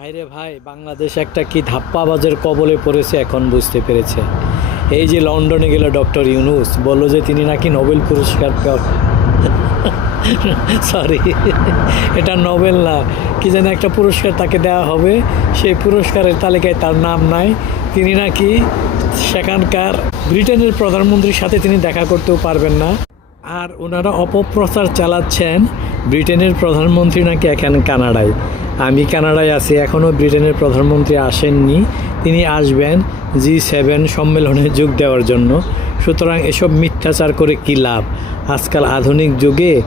ভাইরে ভাই, বাংলাদেশ একটা কি ধাপ্পাবাজের কবলে পড়েছে এখন বুঝতে পেরেছে। এই যে লন্ডনে গেল ডক্টর ইউনুস, বলল যে তিনি নাকি নোবেল পুরস্কার সরি এটা নোবেল না। কি যেন একটা পুরস্কার তাকে দেওয়া হবে, সেই পুরস্কারের তালিকায় তার নাম নাই। তিনি নাকি সেখানকার ব্রিটেনের প্রধানমন্ত্রীর সাথে তিনি দেখা করতেও পারবেন না। আর ওনারা অপপ্রচার চালাচ্ছেন ব্রিটেনের প্রধানমন্ত্রী নাকি এখন কানাডায়? আমি কানাডায় আছি এখনও ব্রিটেনের প্রধানমন্ত্রী আসেননি। তিনি আসবেন জি সেভেন সম্মেলনে যোগ দেওয়ার জন্য। সুতরাং এসব মিথ্যাচার করে কী লাভ? আজকাল আধুনিক যুগে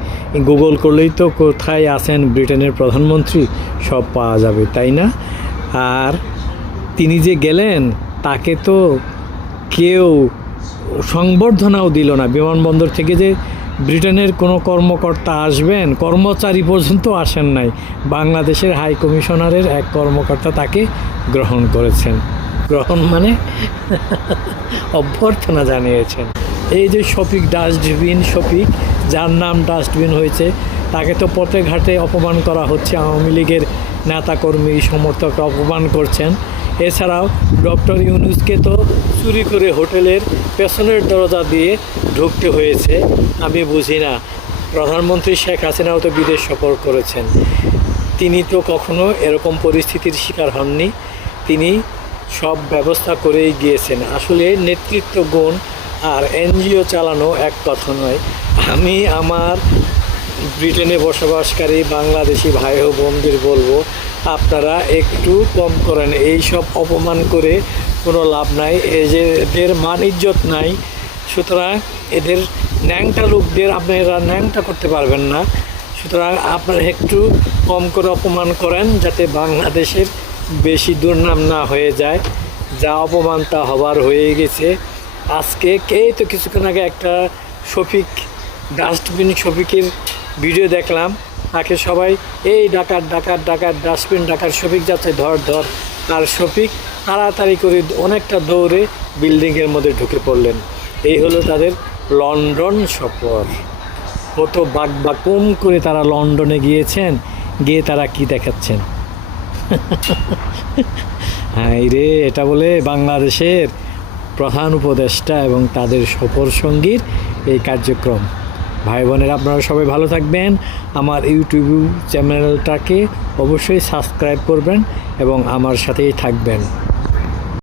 গুগল করলেই তো কোথায় আছেন ব্রিটেনের প্রধানমন্ত্রী? সব পাওয়া যাবে, তাই না? আর তিনি যে গেলেন, তাকে তো কেউ সংবর্ধনাও দিল না। বিমানবন্দর থেকে যে ব্রিটেনের কোনো কর্মকর্তা আসবেন, কর্মচারী পর্যন্ত আসেন নাই। বাংলাদেশের হাই কমিশনারের এক কর্মকর্তা তাকে গ্রহণ করেছেন। গ্রহণ মানে অভ্যর্থনা জানিয়েছেন। এই যে শফিক ডাস্টবিন, শফিক, যার নাম ডাস্টবিন হয়েছে, তাকে তো পথে ঘাটে অপমান করা হচ্ছে। আওয়ামী লীগের নেতাকর্মী, সমর্থকরা অপমান করছেন। এছাড়াও ডক্টর ইউনুসকে তো চুরি করে হোটেলের পেছনের দরজা দিয়ে ঢুকতে হয়েছে, আমি বুঝি না। প্রধানমন্ত্রী শেখ হাসিনাও তো বিদেশ সফর করেছেন। তিনি তো কখনো এরকম পরিস্থিতির শিকার হননি। তিনি সব ব্যবস্থা করেই গিয়েছেন। আসলে নেতৃত্ব গুণ আর এনজিও চালানো এক কথা নয়। আমি আমার ব্রিটেনে বসবাসকারী বাংলাদেশি ভাই ও বোনদের বলব আপনারা একটু কম করেন। এই সব অপমান করে কোনো লাভ নাই। এদের মান ইজ্জত নাই। সুতরাং এদের ন্যাংটা লোকদের আপনারা ন্যাংটা করতে পারবেন না। সুতরাং আপনারা একটু কম করে অপমান করেন যাতে বাংলাদেশের বেশি দুর্নাম না হয়ে যায়। যা অপমান তা হবার হয়ে গেছে। আজকে কে তো কিছুক্ষণ আগে একটা শফিক, ডাস্টবিন শফিকের ভিডিও দেখলাম। তাকে সবাই। এই ডাকাত ডাকাত ডাকাত, ডাস্টবিন, ডাকাত, শফিক যাচ্ছে, ধর ধর। আর শফিক তাড়াতাড়ি করে অনেকটা দৌড়ে বিল্ডিংয়ের মধ্যে ঢুকে পড়লেন। এই হলো তাদের লন্ডন সফর। কত বাক বাকুম করে তারা লন্ডনে গিয়েছেন, গিয়ে তারা কি দেখাচ্ছেন? হ্যাঁ রে, এটা বলে বাংলাদেশের প্রধান উপদেষ্টা এবং তাদের সফর সঙ্গীর এই কার্যক্রম। ভাই বোনের, আপনারা সবাই ভালো থাকবেন। আমার ইউটিউব চ্যানেলটাকে অবশ্যই সাবস্ক্রাইব করবেন এবং আমার সাথেই থাকবেন।